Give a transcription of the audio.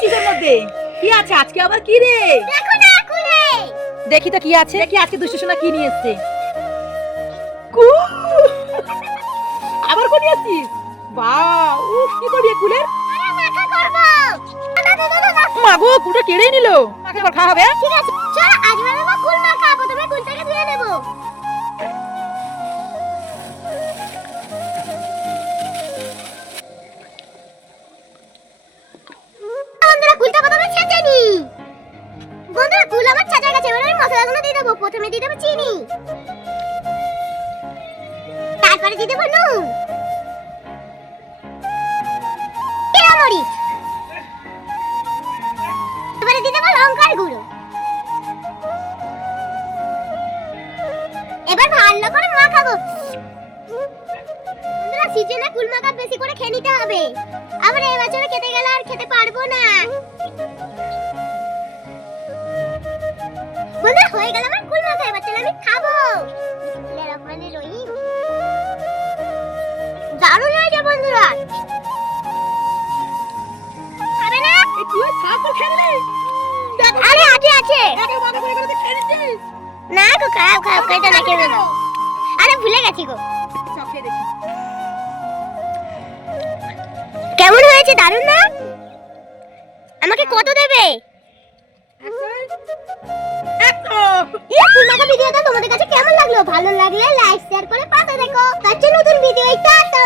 চিজের মধ্যে কি আছে আজকে আবার কি রে? দেখো না খুলে। দেখি তো কি আছে, দেখি আজকে দুষ্টু সোনা কি নিয়ে এসেছে। আবার কোন নিয়ে আসছিস? বাহ, উফ কি করবি কুলের? আরে মাখা করব। দাদা মা গো, কুলটা কেড়েই নিল। মাকে আবার খাওয়া হবে? ঠিক আছে, চল আজ বানাবো কুল মাখা। প্রথমে কুলটাকে ধুয়ে নেব। বন্ধুরা কুলটা প্রথমে ছেঁচে নি। বন্ধুরা কুল আমার ছেঁচা গেছে, এবার আমি মশলাগুলো দিয়ে দেবো। প্রথমে দিয়ে দেবো চিনি, তারপরে দিয়ে দেবো নুন, মরিচ, এবারে দিয়ে দেবো লঙ্কার গুঁড়ো। এবার ভালো করে মাখাবো। বন্ধুরা সিজনে কুল মাখা বেশি করে খেয়ে নিতে হবে, আবার এই বছরে খেতে গেলে আর খেতে পারবো না। বন্ধুরা হয়ে গেল আমার কুল মাখা, এবার চলো আমি খাবো। বিসমিল্লাহির রহমানির রহিম। দারুণ হয়েছে বন্ধুরা। খাবে না? এই তুই সাপল খেয়ে নিলি? আরে আছে আছে। একে মাথা করে করে খেয়ে নিছিস? না গো, খাও খাও, খাইতে না খেয়ে না। আরে ভুলে গেছি গো। সব খেয়ে দেখি। কেমন হয়েছে? দারুণ না? আমাকে কত দেবে? কুল মাখা ভিডিওটা তোমাদের কাছে কেমন লাগলো? ভালো লাগলে লাইক শেয়ার করে পাশে দেখো। নতুন ভিডিও। টাটা।